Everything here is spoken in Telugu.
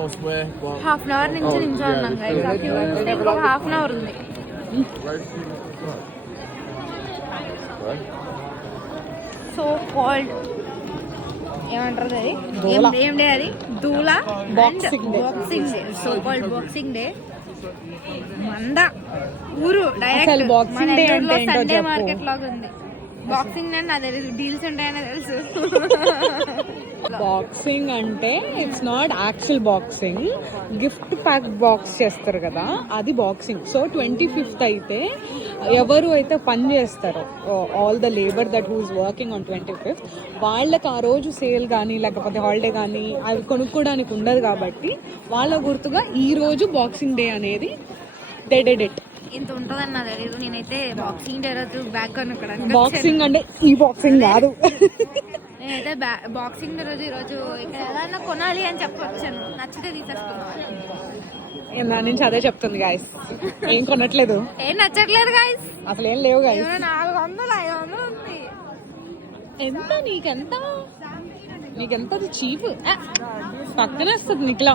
elsewhere. But half an hour నుంచి నించోన్నాం ఇంకొక హాఫ్ అన్ అవర్ ఉంది. సో కాల్డ్ ఏమంటారు అది ఏం డే అది దూలా boxing day. So called boxing day. మంద ఊరు డైరెక్ట్ మన నెల్లూరులో సండే మార్కెట్ లాగా ఉంది. బాక్సింగ్ అంటే నాకు తెలుసు, డీల్స్ ఉంటాయని తెలుసు. బాక్సింగ్ అంటే it's not actual boxing, gift pack box చేస్తారు కదా అది బాక్సింగ్. సో 25th అయితే ఎవరు అయితే పని చేస్తారో all the labour that who's working on 25th వాళ్ళకి ఆ రోజు సేల్ కానీ లేకపోతే హాలిడే కానీ అవి కొనుక్కోవడానికి ఉండదు కాబట్టి వాళ్ళ గుర్తుగా ఈ రోజు బాక్సింగ్ డే అనేది దే డెడ్ ఇట్. ఇంత ఉంటుందని నాకు తెలియదు. నేనైతే బాక్సింగ్ డే రోజు బ్యాగ్ కొనుక్కోడానికి బాక్సింగ్ అంటే ఈ బాక్సింగ్ కాదు. నేనైతే బాక్సింగ్ డే రోజు ఈరోజు ఇక్కడ ఏదైనా కొనాలి అని చెప్పొచ్చాను. నచ్చితే తీసేసుకున్నాను. నా నుంచి అదే చెప్తుంది గాయస్, ఏం కొనట్లేదు, ఏం నచ్చట్లేదు గాయస్, అసలు ఏం లేవు గాయస్. 400 500 ఉంది. ఎంత నీకెంత చీప్ పక్కనే వస్తుంది నీకులా.